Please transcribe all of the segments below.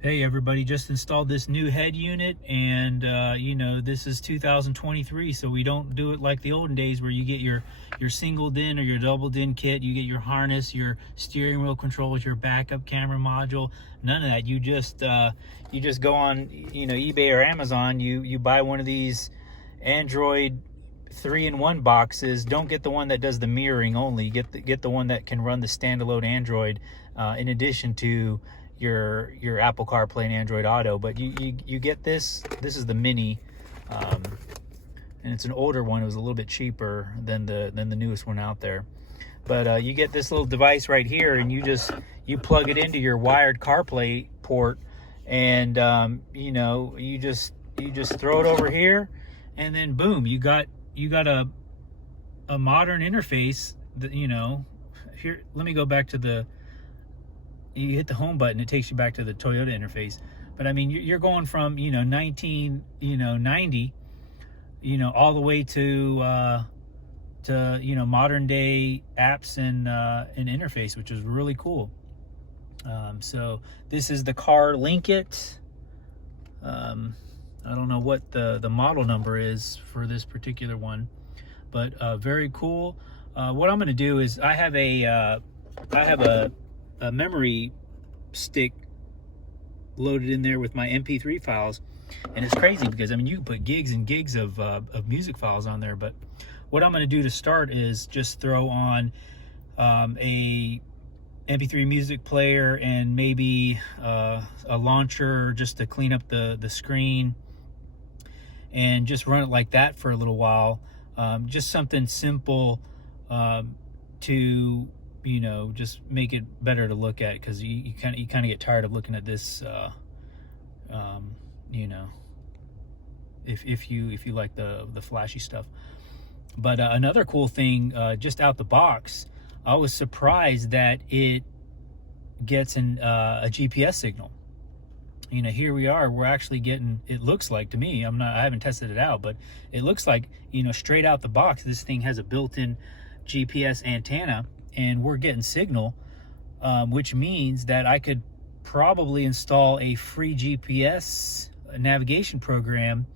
Hey everybody, just installed this new head unit, and you know, this is 2023, so we don't do it like the olden days where you get your single DIN or your double DIN kit. You get your harness, your steering wheel controls, your backup camera module. None of that. You just go on, you know, eBay or Amazon. You buy one of these Android 3-in-1 boxes. Don't get the one that does the mirroring only. Get the one that can run the standalone Android in addition to your Apple CarPlay and Android Auto. But you get this. This is the mini, and it's an older one. It was a little bit cheaper than the newest one out there. But you get this little device right here, and you plug it into your wired CarPlay port, and you know, you just throw it over here, and then boom, you got a modern interface. That, you know, here, let me go back to the. You hit the home button, it takes you back to the Toyota interface. But I mean, you're going from, you know, 1990, you know, all the way to you know, modern day apps and interface, which is really cool. So this is the Carlinkit. I don't know what the model number is for this particular one, but very cool. What I'm going to do is I have a memory stick loaded in there with my MP3 files, and it's crazy because I mean, you can put gigs and gigs of music files on there. But what I'm going to do to start is just throw on a MP3 music player and maybe a launcher just to clean up the screen, and just run it like that for a little while. Just something simple to, you know, just make it better to look at, because you kind of get tired of looking at this. You know, if you like the flashy stuff. But another cool thing, just out the box, I was surprised that it gets a GPS signal. You know, here we are, we're actually getting, it looks like, to me, I haven't tested it out, but it looks like, you know, straight out the box, this thing has a built-in GPS antenna, and we're getting signal, which means that I could probably install a free GPS navigation program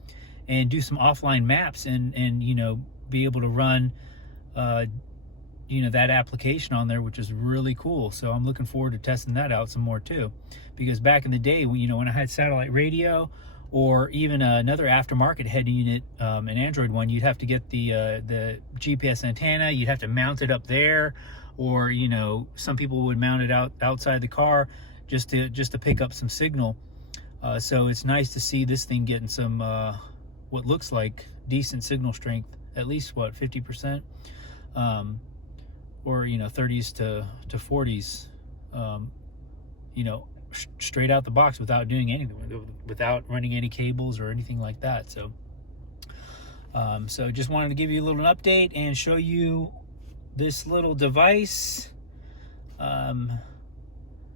and do some offline maps, and you know, be able to run you know, that application on there, which is really cool. So I'm looking forward to testing that out some more too, because back in the day, when, you know, when I had satellite radio, or even another aftermarket head unit, an Android one, you'd have to get the GPS antenna, you'd have to mount it up there, or, you know, some people would mount it outside the car just to pick up some signal. So it's nice to see this thing getting some what looks like decent signal strength, at least what, 50%, or, you know, 30s to 40s, you know, straight out the box without doing anything, without running any cables or anything like that. So so just wanted to give you a little update and show you this little device.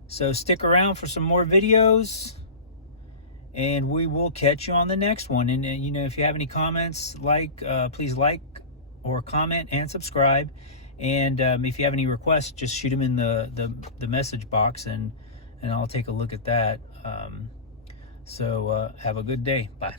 So stick around for some more videos, and we will catch you on the next one. And you know, if you have any comments, please like or comment and subscribe. And if you have any requests, just shoot them in the message box, and I'll take a look at that. So have a good day. Bye.